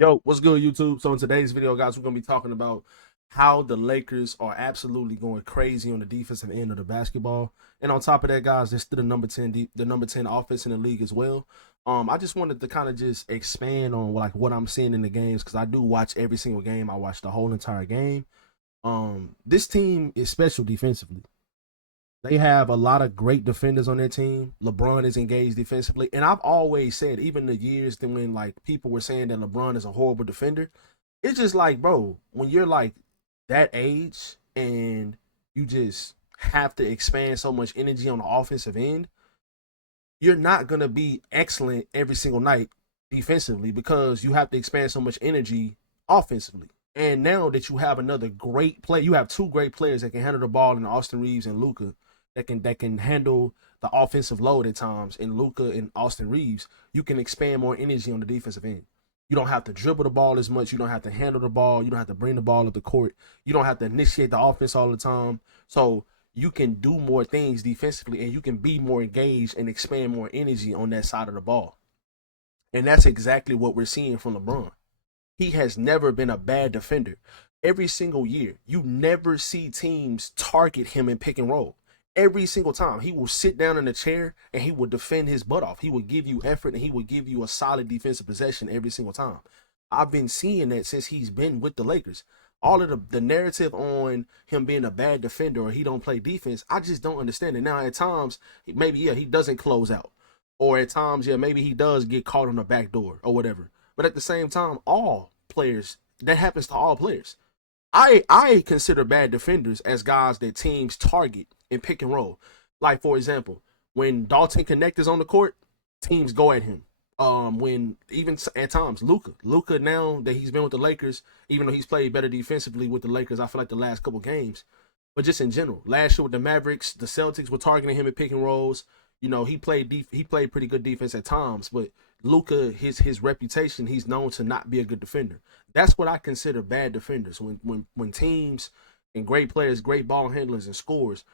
Yo, what's good, YouTube? So in today's video, guys, we're gonna be talking about how the Lakers are absolutely going crazy on the defensive end of the basketball. And on top of that, guys, they're still the number 10 offense in the league as well. I just wanted to kind of just expand on like what I'm seeing in the games because I do watch every single game. I watch the whole entire game. This team is special defensively. They have a lot of great defenders on their team. LeBron is engaged defensively. And I've always said, even the years that when like people were saying that LeBron is a horrible defender, it's just like, bro, when you're like that age and you just have to expand so much energy on the offensive end, you're not gonna be excellent every single night defensively because you have to expand so much energy offensively. And now that you have another great play, you have two great players that can handle the ball in Austin Reeves and Luka that can handle the offensive load at times in Luka and Austin Reeves. You can expand more energy on the defensive end. You don't have to dribble the ball as much. You don't have to handle the ball. You don't have to bring the ball up the court. You don't have to initiate the offense all the time. So you can do more things defensively and you can be more engaged and expand more energy on that side of the ball. And that's exactly what we're seeing from LeBron. He has never been a bad defender. Every single year, you never see teams target him in pick and roll. Every single time, he will sit down in a chair and he will defend his butt off. He will give you effort and he will give you a solid defensive possession every single time. I've been seeing that since he's been with the Lakers. All of the narrative on him being a bad defender or he don't play defense, I just don't understand it. Now, at times, maybe, yeah, he doesn't close out. Or at times, yeah, maybe he does get caught on the back door or whatever. But at the same time, all players, that happens to all players. I consider bad defenders as guys that teams target and pick and roll. Like for example, when Dalton Connect is on the court, teams go at him. When even at times Luka now that he's been with the Lakers, even though he's played better defensively with the Lakers, I feel like the last couple games, but just in general, last year with the Mavericks, the Celtics were targeting him at pick and rolls. You know, he played pretty good defense at times, but Luka, his reputation, he's known to not be a good defender. That's what I consider bad defenders. When teams and great players, great ball handlers and scorers,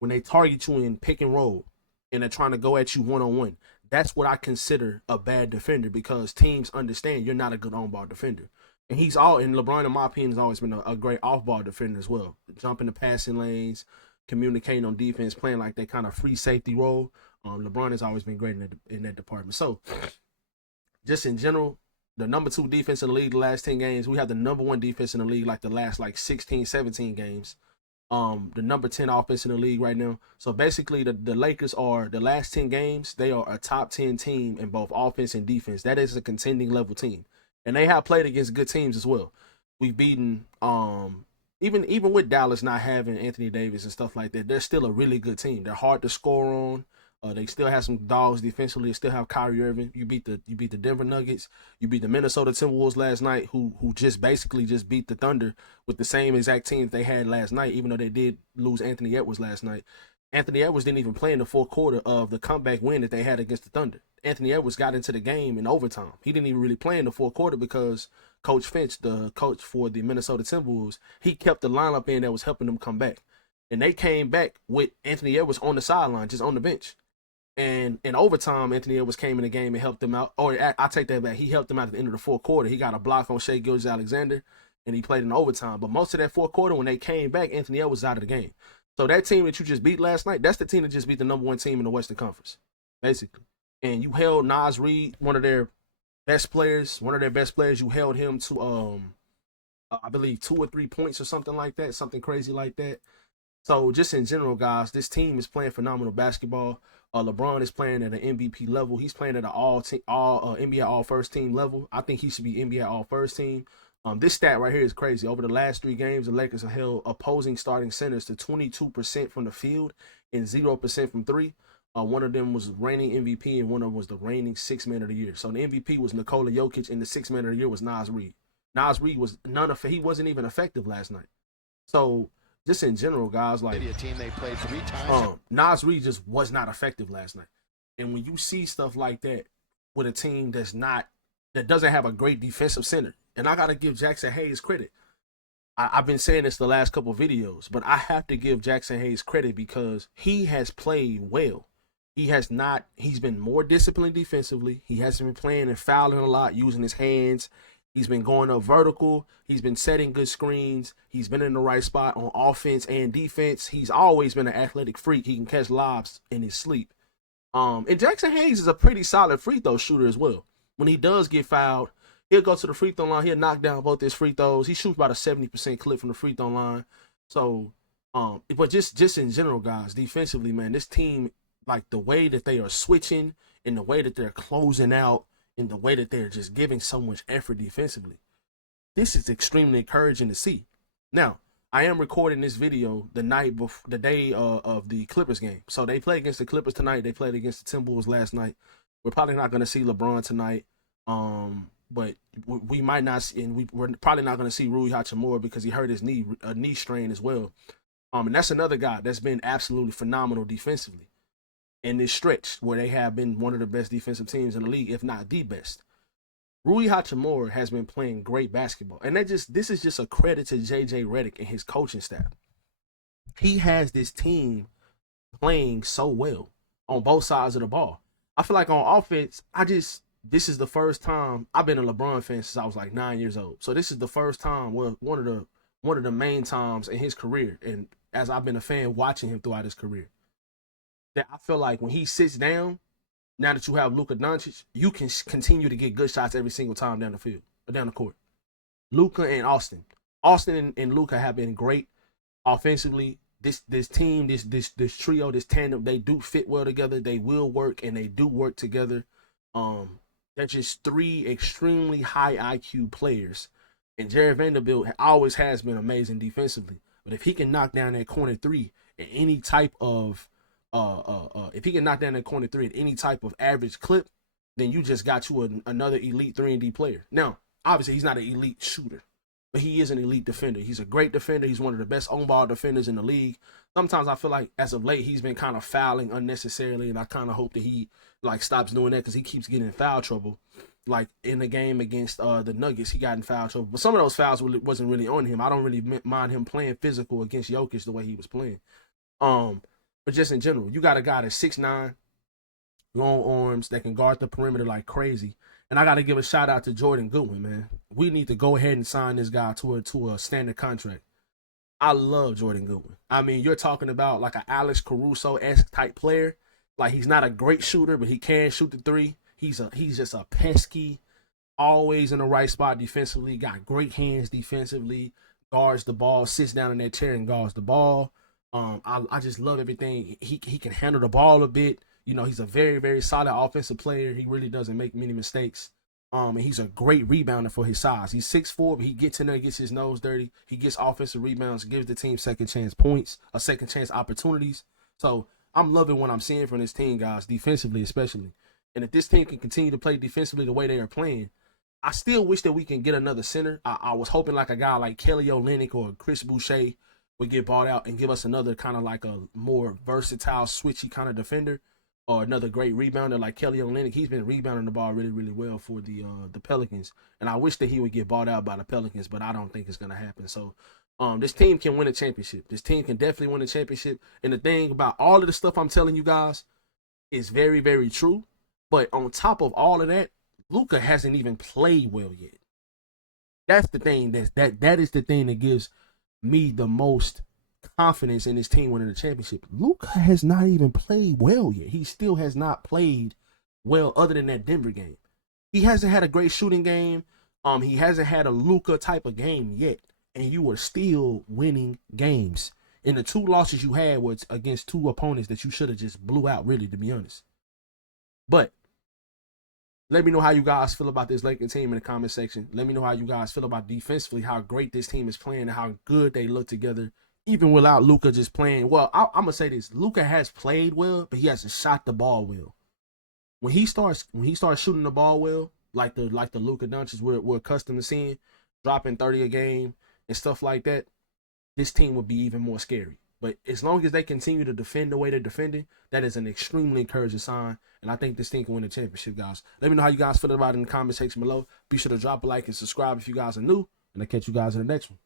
when they target you in pick and roll and they're trying to go at you one on one, that's what I consider a bad defender because teams understand you're not a good on ball defender. And LeBron, in my opinion, has always been a great off ball defender as well. Jumping the passing lanes, communicating on defense, playing like that kind of free safety role. LeBron has always been great in that department. So, just in general, the number 2 defense in the league the last 10 games. We have the number 1 defense in the league like the last like 16, 17 games. The number 10 offense in the league right now. So basically the Lakers are the last 10 games, they are a top 10 team in both offense and defense. That is a contending level team. And they have played against good teams as well. We've beaten even with Dallas not having Anthony Davis and stuff like that, they're still a really good team. They're hard to score on. They still have some dogs defensively. They still have Kyrie Irving. You beat the Denver Nuggets. You beat the Minnesota Timberwolves last night, who just basically just beat the Thunder with the same exact team they had last night, even though they did lose Anthony Edwards last night. Anthony Edwards didn't even play in the fourth quarter of the comeback win that they had against the Thunder. Anthony Edwards got into the game in overtime. He didn't even really play in the fourth quarter because Coach Finch, the coach for the Minnesota Timberwolves, he kept the lineup in that was helping them come back. And they came back with Anthony Edwards on the sideline, just on the bench. And in overtime, Anthony Edwards came in the game and helped them out. Or I take that back. He helped them out at the end of the fourth quarter. He got a block on Shai Gilgeous-Alexander, and he played in overtime. But most of that fourth quarter, when they came back, Anthony Edwards was out of the game. So that team that you just beat last night, that's the team that just beat the number 1 team in the Western Conference, basically. And you held Naz Reid, one of their best players. You held him to, I believe, 2 or 3 points or something like that, something crazy like that. So just in general, guys, this team is playing phenomenal basketball. LeBron is playing at an MVP level. He's playing at an all NBA All First Team level. I think he should be NBA All First Team. This stat right here is crazy. Over the last 3 games, the Lakers have held opposing starting centers to 22% from the field and 0% from 3. One of them was reigning MVP and one of them was the reigning 6th man of the year. So the MVP was Nikola Jokic and the 6th man of the year was Naz Reid. Naz Reid was he wasn't even effective last night. So just in general, guys, like A team they played 3 times. Naz Reid just was not effective last night. And when you see stuff like that with a team that doesn't have a great defensive center, and I gotta give Jackson Hayes credit. I've been saying this the last couple of videos, but I have to give Jackson Hayes credit because he has played well. He's been more disciplined defensively. He hasn't been playing and fouling a lot, using his hands He's been going up vertical. He's been setting good screens. He's been in the right spot on offense and defense. He's always been an athletic freak. He can catch lobs in his sleep. And Jackson Hayes is a pretty solid free throw shooter as well. When he does get fouled, he'll go to the free throw line. He'll knock down both his free throws. He shoots about a 70% clip from the free throw line. So, but just in general, guys, defensively, man, this team, like the way that they are switching and the way that they're closing out and the way that they're just giving so much effort defensively, this is extremely encouraging to see. Now, I am recording this video the night before, the day of the Clippers game. So they play against the Clippers tonight. They played against the Timberwolves last night. We're probably not going to see LeBron tonight. But we might not, and we're probably not going to see Rui Hachimura because he hurt his knee strain as well. And that's another guy that's been absolutely phenomenal defensively in this stretch where they have been one of the best defensive teams in the league, if not the best. Rui Hachimura has been playing great basketball. And this is just a credit to JJ Redick and his coaching staff. He has this team playing so well on both sides of the ball. I feel like on offense, this is the first time I've been a LeBron fan since I was like 9 years old. So this is the first time, well, one of the main times in his career, and as I've been a fan watching him throughout his career, that I feel like when he sits down, now that you have Luka Doncic, you can continue to get good shots every single time down the field or down the court. Luka and Austin. Austin and Luka have been great offensively. This team, this trio, this tandem, they do fit well together. They will work and they do work together. They're just three extremely high IQ players. And Jared Vanderbilt always has been amazing defensively. But if he can knock down that corner three at any type of if he can knock down that corner three at any type of average clip, then you just got you another elite 3-and-D player. Now, obviously, he's not an elite shooter, but he is an elite defender. He's a great defender. He's one of the best on-ball defenders in the league. Sometimes I feel like as of late, he's been kind of fouling unnecessarily, and I kind of hope that he stops doing that because he keeps getting in foul trouble. Like in the game against the Nuggets, he got in foul trouble. But some of those fouls wasn't really on him. I don't really mind him playing physical against Jokic the way he was playing. But just in general, you got a guy that's 6'9", long arms that can guard the perimeter like crazy. And I got to give a shout out to Jordan Goodwin, man. We need to go ahead and sign this guy to a standard contract. I love Jordan Goodwin. I mean, you're talking about like an Alex Caruso-esque type player. Like, he's not a great shooter, but he can shoot the three. He's just a pesky, always in the right spot defensively, got great hands defensively, guards the ball, sits down in that chair and guards the ball. I just love everything. He can handle the ball a bit. You know, he's a very, very solid offensive player. He really doesn't make many mistakes. And he's a great rebounder for his size. He's 6'4", but he gets in there, gets his nose dirty. He gets offensive rebounds, gives the team second chance points, second chance opportunities. So I'm loving what I'm seeing from this team, guys, defensively especially. And if this team can continue to play defensively the way they are playing, I still wish that we can get another center. I was hoping like a guy like Kelly Olynyk or Chris Boucher would get bought out and give us another kind of like a more versatile, switchy kind of defender, or another great rebounder like Kelly Olynyk. He's been rebounding the ball really, really well for the Pelicans, and I wish that he would get bought out by the Pelicans, but I don't think it's gonna happen. So, this team can win a championship. This team can definitely win a championship. And the thing about all of the stuff I'm telling you guys is very, very true. But on top of all of that, Luka hasn't even played well yet. That's the thing. That is the thing that gives me the most confidence in this team winning the championship. Luka has not even played well yet. He still has not played well other than that Denver game. He hasn't had a great shooting game. He hasn't had a Luka type of game yet. And you are still winning games. And the two losses you had was against two opponents that you should have just blew out, really, to be honest. But let me know how you guys feel about this Lakers team in the comment section. Let me know how you guys feel about defensively, how great this team is playing and how good they look together, even without Luka just playing. Well, I'm going to say this. Luka has played well, but he hasn't shot the ball well. When he starts shooting the ball well, like the Luka Doncic we're accustomed to seeing, dropping 30 a game and stuff like that, this team would be even more scary. But as long as they continue to defend the way they're defending, that is an extremely encouraging sign. And I think this team can win the championship, guys. Let me know how you guys feel about it in the comment section below. Be sure to drop a like and subscribe if you guys are new. And I'll catch you guys in the next one.